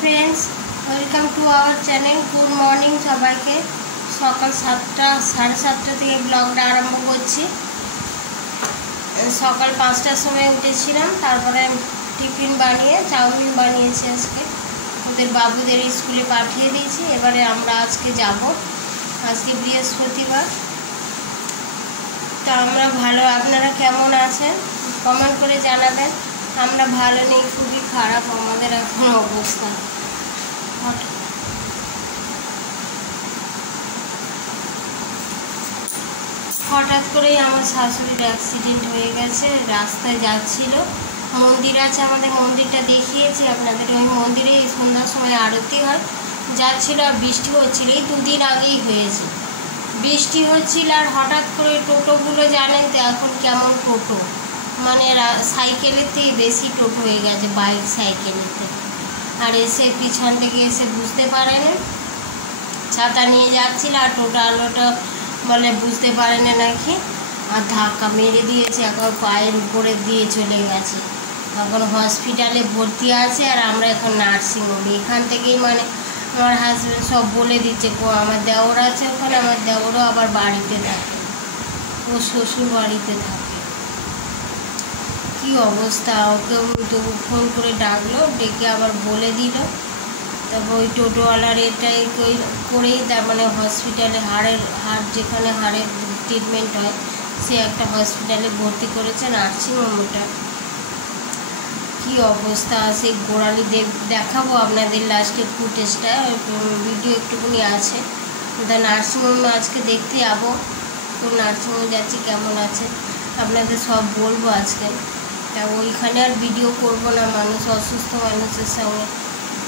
Friends welcome to our channel good morning सबाइके सकाल 7टा साढ़े 7टा থেকে ব্লগটা আরম্ভ করছি। সকাল 5টার সময় উঠেছিলাম, তারপরে টিফিন বানিয়ে চাউমিন বানিয়েছি। আজকে ওদের বাবুদের স্কুলে পাঠিয়ে দিয়েছি। এবারে আমরা আজকে যাব, আজকে বৃহস্পতিবার। তো আমরা ভালো, আপনারা কেমন আছেন কমেন্ট করে জানাবেন। আমরা ভালো নেই, খুবই খারাপ আমাদের এখন অবস্থা। হঠাৎ করেই আমার শাশুড়ির অ্যাক্সিডেন্ট হয়ে গেছে। রাস্তায় যাচ্ছিল, মন্দির আছে আমাদের, মন্দিরটা দেখিয়েছি আপনাদের। ওই মন্দিরে সন্ধ্যার সময় আরতি হয়, যাচ্ছিল আর বৃষ্টি হচ্ছিল। এই দুদিন আগেই হয়েছে, বৃষ্টি হচ্ছিল। আর হঠাৎ করে টোটোগুলো জানেন তো এখন কেমন টোটো, মানে সাইকেলের থেকে বেশি টোটো হয়ে গেছে, বাইক সাইকেলের থেকে। আর এসে পিছন থেকে এসে বুঝতে পারেনি, ছাতা নিয়ে যাচ্ছিল আর টোটোওয়ালাটা বলে বুঝতে পারেনি নাকি, আর ধাক্কা মেরে দিয়েছে, এখন পায়ের উপরে দিয়ে চলে গেছে। এখন হসপিটালে ভর্তি আছে আর আমরা এখন নার্সিংহোমে। এখান থেকেই মানে আমার হাজব্যান্ড সব বলে দিচ্ছে। আমার দেওর আছে ওখানে, আমার দেওরও আবার বাড়িতে থাকে, ও শ্বশুর বাড়িতে থাকে। কি অবস্থা, ওকে ফোন করে ডাকলো, ডেকে আবার বলে দিল। তারপর ওই টোটোওয়ালার এটাই করেই তার মানে হসপিটালে হাড় যেখানে হাড়ের ট্রিটমেন্ট হয় সে একটা হসপিটালে ভর্তি করেছে, নার্সিংহোমটা। কি অবস্থা, সেই গোড়ালি দেখাবো আপনাদের লাস্টে ফুটেজটা, ভিডিও একটুখানি আছে। তা নার্সিংহোমে আজকে দেখতে যাবো, তো নার্সিংহোমে যাচ্ছি, কেমন আছে আপনাদের সব বলবো আজকে। তা ওইখানে আর ভিডিও করব না, মানুষ অসুস্থ মানুষের সঙ্গে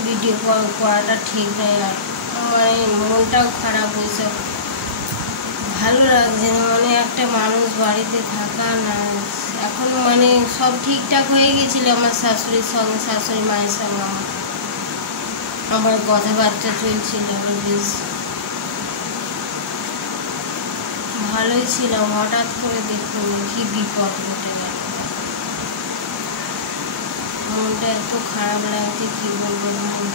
ভিডিও করাটা ঠিক নয়। আর মানে মনটাও খারাপ হয়েছে, ভালো লাগছে না। মানে একটা মানুষ বাড়িতে থাকা না, এখন মানে সব ঠিকঠাক হয়ে গেছিলো আমার শাশুড়ির সঙ্গে, শাশুড়ি মায়ের সঙ্গে আমার কথাবার্তা চলছিল, বেশ ভালোই ছিল। হঠাৎ করে দেখুন কি বিপদ ঘটে গেল, মনটা এত খারাপ লাগছে কি বলবো।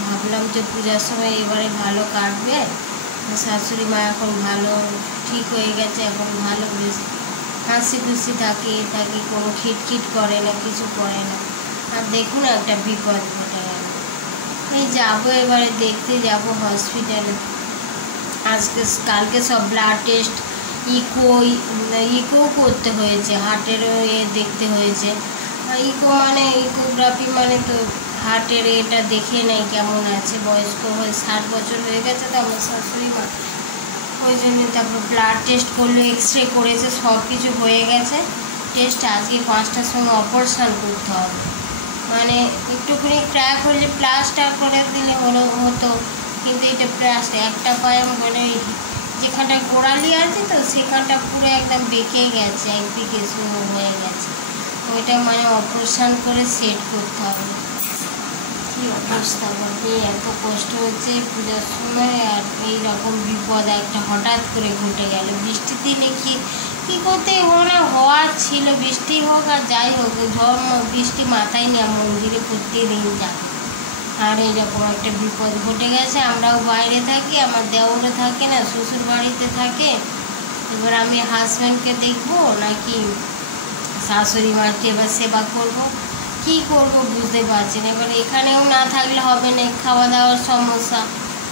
ভাবলাম যে পূজার সময় এবারে ভালো কাটবে, শাশুড়ি মা এখন ভালো ঠিক হয়ে গেছে, এখন ভালো বেশ হাসি খুশি থাকে, কোনো খিটখিট করে না, কিছু করে না। আর দেখুন একটা বিপদ ঘটে গেল। এই যাবো এবারে দেখতে যাব হসপিটালে। কালকে সব ব্লাড টেস্ট, ইকো করতে হয়েছে, হার্টেরও দেখতে হয়েছে। মানে ইকোগ্রাফি মানে তো হার্টের এটা দেখে নেয় কেমন আছে, বয়স্ক হয়ে 60 বছর হয়ে গেছে তো আমার শাশুড়ি মা, ওই জন্য। তারপর ব্লাড টেস্ট করলো, এক্সরে করেছে, সব কিছু হয়ে গেছে টেস্ট। আজকে 5টার সময় অপারেশান করতে হবে, মানে একটুখানি ক্র্যাক হলে প্লাস্টার করে দিলে হতো, কিন্তু এটা প্লাস্টার একটা পায়ে মানে যেখানটা গোড়ালি আছে তো সেখানটা পুরো একদম বেঁকে গেছে, একদিকে শুরু হয়ে গেছে, ওইটা মানে অপারেশান করে সেট করতে হবে। কী অবস্থা বলতে, এত কষ্ট হচ্ছে পূজার সময়, আর এইরকম বিপদ একটা হঠাৎ করে ঘটে গেল। বৃষ্টির দিনে কী করতে মানে হওয়ার ছিল, বৃষ্টি হোক আর যাই হোক, ঝড় বৃষ্টি মাথায় নিয়ে মন্দিরে প্রত্যেকদিন যায়, আর এইরকম একটা বিপদ ঘটে গেছে। আমরাও বাইরে থাকি, আমার দেওরও থাকে না, শ্বশুর বাড়িতে থাকে। এবার আমি হাজব্যান্ডকে দেখবো নাকি শাশুড়ি মাকে এবার সেবা করবো, কী করবো বুঝতে পারছি না। এবার এখানেও না থাকলে হবে না, খাওয়া দাওয়ার সমস্যা,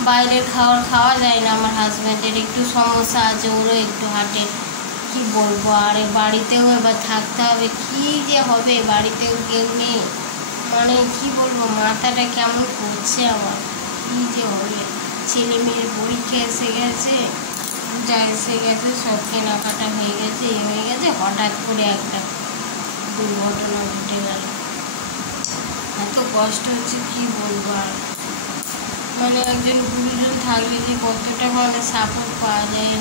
বাইরের খাওয়া যায় না। আমার হাজব্যান্ডের একটু সমস্যা আছে, ওরও একটু হার্টের, কী বলবো। আর বাড়িতেও এবার থাকতে হবে, কী যে হবে, বাড়িতেও কেউ নেই, মানে কী বলবো, মাথাটা কেমন করছে আমার, কী যে হবে। ছেলে মেয়ের পরীক্ষা এসে গেছে, পূজা এসে গেছে, সব কেনাকাটা হয়ে গেছে, হয়ে গেছে, হঠাৎ করে একটা দুর্ঘটনা ঘটে গেল। এত কষ্ট হচ্ছে কি বলবো। আর মানে একজন গুরুজন থাকলে যে কতটা মানে সাপোর্ট পাওয়া যায়,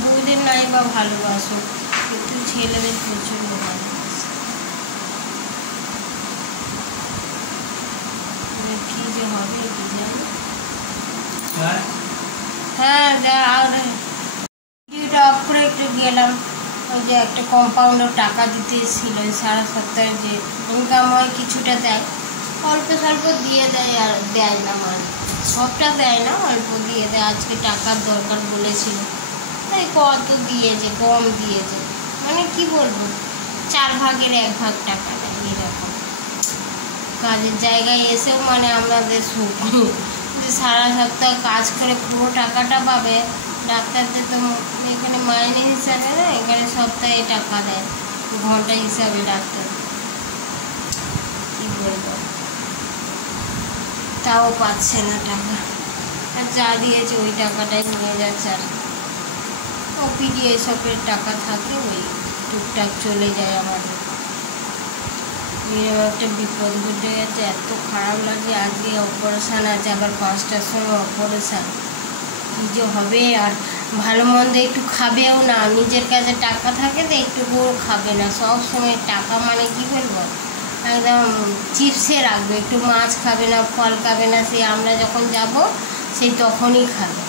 বউদের নাই বা ভালোবাসো, কিন্তু ছেলেদের প্রচুর ভালোবাসে। কী যে হবে কি জানি। হ্যাঁ, আর ভিডিওটা অফ করে একটু গেলাম, ওই যে একটা কম্পাউন্ডার টাকা দিতে এসেছিল, সারা সপ্তাহে যে ইনকাম হয় কিছুটা দেয়, অল্প স্বল্প দিয়ে দেয়, আর দেয় না, মানে সবটা দেয় না, অল্প দিয়ে দেয়। আজকে টাকার দরকার বলেছিল, তাই কত দিয়েছে, কম দিয়েছে, মানে কি বলবো, 4 ভাগের 1 ভাগ টাকা দেয় এরকম। কাজের জায়গায় এসেও মানে আমাদের সুখ যে সারা সপ্তাহ কাজ করে পুরো টাকাটা পাবে। ডাক্তারদের তো এখানে মাইনে হিসাবে না, এখানে সপ্তাহে টাকা দেয়, ঘন্টা হিসাবে ডাক্তার। কি বলবো, তাও পাচ্ছে না টাকা, আর যা দিয়েছে ওই টাকাটাই নিয়ে যাচ্ছে। আর ওপিডি এসবের টাকা থাকে, ওই টুকটাক চলে যায় আমাদের। এরকম একটা বিপদ ঘটে গেছে, এত খারাপ লাগে। আজকে অপারেশান আছে, আবার 5টার সময় অপারেশান, কী যে হবে। আর ভালো মন্দ একটু খাবেও না, নিজের কাছে টাকা থাকে তো একটুকুও খাবে না, সব সময় টাকা মানে কি বলবো, একদম চিপসে রাখবে, একটু মাছ খাবে না, ফল খাবে না। সে আমরা যখন যাব সেই তখনই খাবে।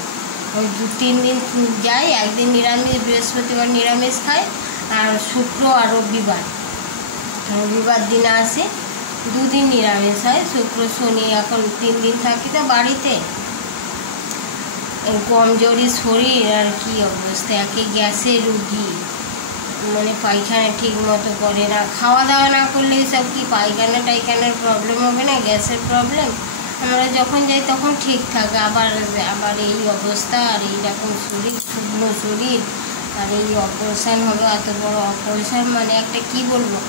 ওই 2-3 দিন যাই, একদিন নিরামিষ, বৃহস্পতিবার নিরামিষ খায়, আর শুক্র আর রবিবার দিন আসে, 2 দিন নিরামিষ হয়, শুক্র শনি। এখন 3 দিন থাকি তো বাড়িতে, কমজোরি শরীর, আর কি অবস্থা, একে গ্যাসের রুগী, মানে পায়খানা ঠিক মতো করে না, খাওয়া দাওয়া না করলে সব কি পায়খানার প্রবলেম হবে না, গ্যাসের প্রবলেম। আমরা যখন যাই তখন ঠিক থাকে, আবার এই অবস্থা, আর এইরকম শরীর, শুকনো শরীর, আর এই অপারেশান হলো, এত বড় অপারেশান, মানে একটা কি বলবো,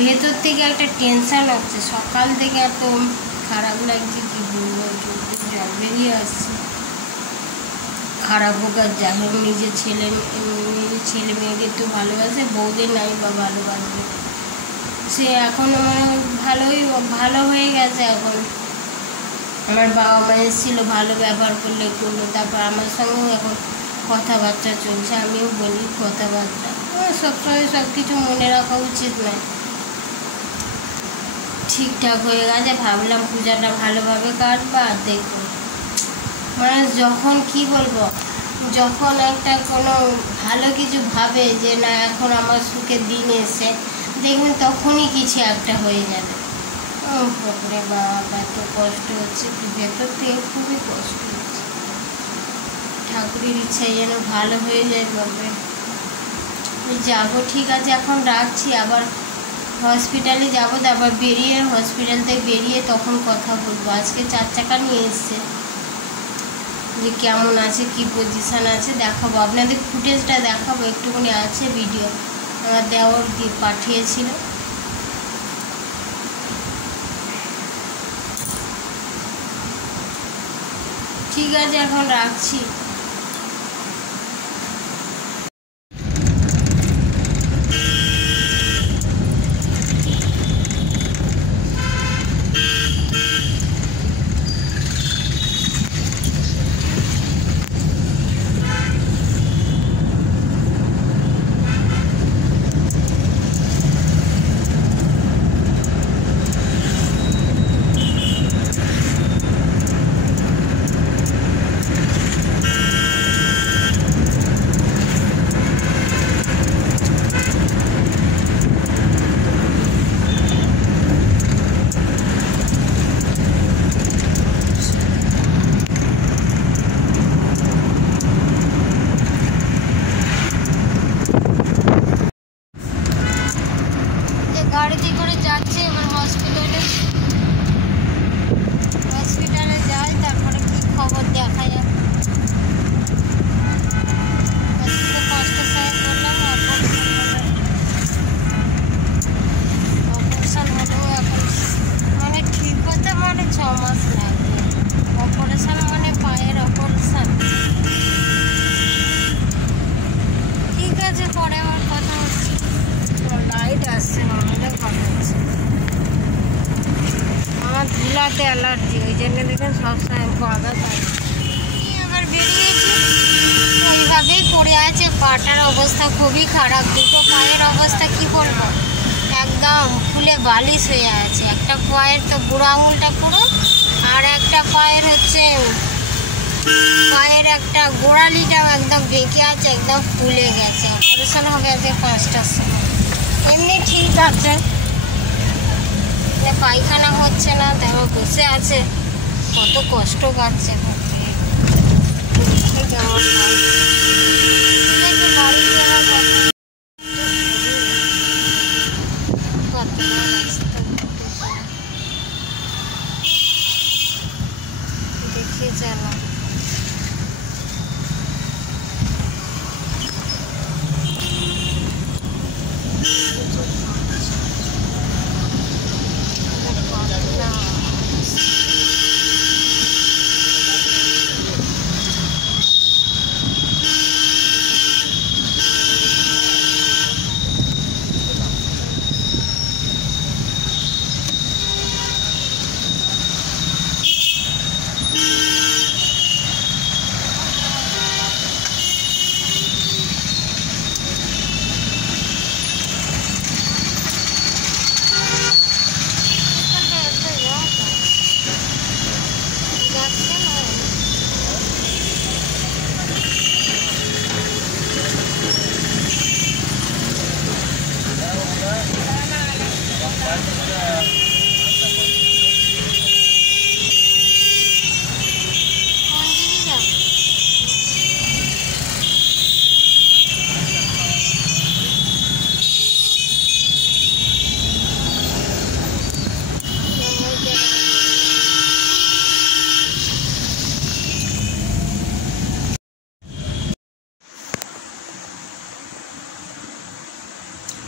ভেতর থেকে একটা টেনশান হচ্ছে, সকাল থেকে এত খারাপ লাগছে, কি বলবো, জল বেরিয়ে আসছে। খারাপ হোক আর যাই হোক, নিজের ছেলে মেয়েদের তো ভালোবাসে, বউদের নাই বা ভালোবাসবে। সে এখন মানে ভালো হয়ে গেছে। এখন আমার বাবা মা এসেছিলো, ভালো ব্যবহার করলো, তারপর আমার সঙ্গেও এখন কথাবার্তা চলছে, আমিও বলি কথাবার্তা। সবসময় সব কিছু মনে রাখা উচিত নয়। ঠিকঠাক হয়ে গেছে, ভাবলাম পূজাটা ভালোভাবে কাটবা। আর দেখো, মানে যখন কি বলবো, যখন একটা কোনো ভালো কিছু ভাবে যে না এখন আমার সুখের দিন এসে, দেখবেন তখনই কিছু একটা হয়ে যাবে। বাপরে বাপ, এত কষ্ট হচ্ছে, ভেতর থেকে খুবই কষ্ট হচ্ছে। ঠাকুরের ইচ্ছায় যেন ভালো হয়ে যায়। বাপরে যাবো, ঠিক আছে, এখন রাখছি, আবার হসপিটালে যাবো, তারপর হসপিটাল থেকে বেরিয়ে তখন কথা বলবো। আজকে 4 চাকা নিয়ে এসছে, যে কেমন আছে, কি পজিশান আছে দেখাবো, আপনাদের ফুটেজটা দেখাবো, একটুখানি আছে ভিডিও, আমার দেওর দিয়ে পাঠিয়েছিল। ঠিক আছে, এখন রাখছি। গাড়িতে করে যাচ্ছে, এবার হসপিটালে যাই, তারপরে কি খবর দেখা যায়। আজকে 5টার সময় করলাম অপারেশান হলেও এখন মানে ঠিক হতে মানে 6 মাস লাগবে। অপারেশান মানে পায়ের অপারেশান। ঠিক আছে, পরে আমার কথা হচ্ছে। লাইট আসছে, আমাদের কথা হচ্ছে। আমার ধুলাতে অ্যালার্জি, ওই জন্য দেখুন সবসময় বাধা পাই। এবার বেরিয়েছি, ওইভাবেই পড়ে আছে। পাটার অবস্থা খুবই খারাপ, দুটো পায়ের অবস্থা কি বলবো, একদম ফুলে বালিশ হয়ে আছে। একটা পায়ের তো বুড়ো আঙুলটা পুরো, আর একটা পায়ের একটা গোড়ালিটাও একদম বেঁকে আছে, একদম ফুলে গেছে। অপারেশন হবে আজকে 5টার সময়। এমনি ঠিক আছে, এখানে পায়খানা হচ্ছে না, দেখো বসে আছে, কত কষ্ট পাচ্ছে। কেমন বাড়ি যাওয়ার কথা, দেখে চলো।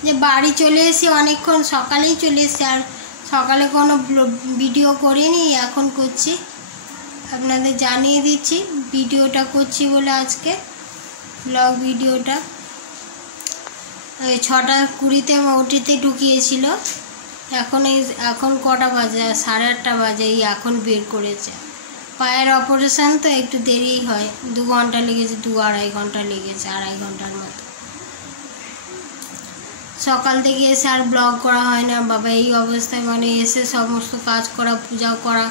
যে বাড়ি চলে এসে অনেকক্ষণ, সকালেই চলে এসে, আর সকালে কোনো ভিডিও করিনি, এখন করছি, আপনাদের জানিয়ে দিচ্ছি ভিডিওটা করছি বলে। আজকে ব্লগ ভিডিওটা 6:20 ওটিতে ঢুকিয়েছিল, এখন কটা বাজে, 8:30 বাজে, এই এখন বের করেছে। পায়ের অপারেশান তো একটু দেরি হয়, 2 ঘন্টা লেগেছে, 2-2.5 ঘন্টা লেগেছে, 2.5 ঘন্টার মতো। সকাল থেকে এসে আর ব্লগ করা হয় না বাবা, এই অবস্থায় মানে এসে সমস্ত কাজ করা, পূজা করা,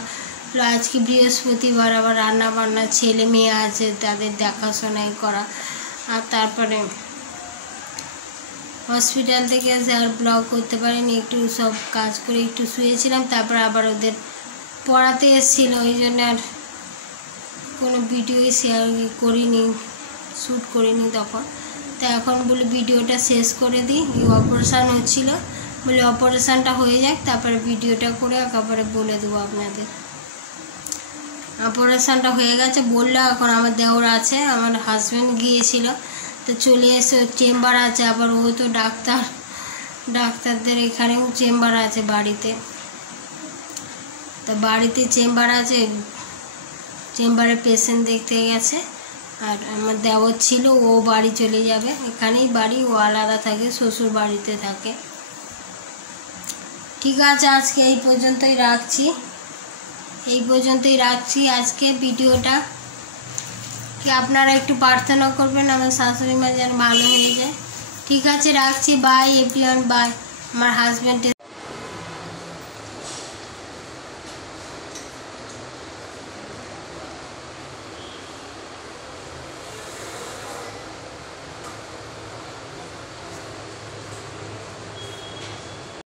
আজকে বৃহস্পতিবার, আবার রান্না বান্না, ছেলে মেয়ে আছে তাদের দেখাশোনাই করা, আর তারপরে হসপিটাল থেকে এসে আর ব্লগ করতে পারিনি, একটু সব কাজ করে একটু শুয়েছিলাম, তারপর আবার ওদের পড়াতে এসেছিল, ওই জন্য আর কোনো ভিডিওই শেয়ার করিনি, শ্যুট করিনি তখন। তা এখন বলে ভিডিওটা শেষ করে দিই, অপারেশান হচ্ছিল বলে অপারেশানটা হয়ে যাক, তারপরে ভিডিওটা করে একেবারে বলে দেবো আপনাদের। অপারেশানটা হয়ে গেছে বললো, এখন আমার দেওর আছে, আমার হাজব্যান্ড গিয়েছিল, তো চলে এসে চেম্বার আছে, আবার ও তো ডাক্তারদের এখানেও চেম্বার আছে বাড়িতে, তা বাড়িতে চেম্বার আছে, চেম্বারে পেশেন্ট দেখতে গেছে। আর আমার দেওর ছিল, ও বাড়ি চলে যাবে, এখানেই বাড়ি, ও আলাদা থাকে, শ্বশুর বাড়িতে থাকে। ঠিক আছে, আজকে এই পর্যন্তই রাখছি আজকে ভিডিওটা। কি আপনারা একটু প্রার্থনা করবেন আমার শাশুড়ি মা যেন ভালো হয়ে যায়। ঠিক আছে, রাখছি, বাই এভরিওয়ান, বাই। আমার হাজব্যান্ড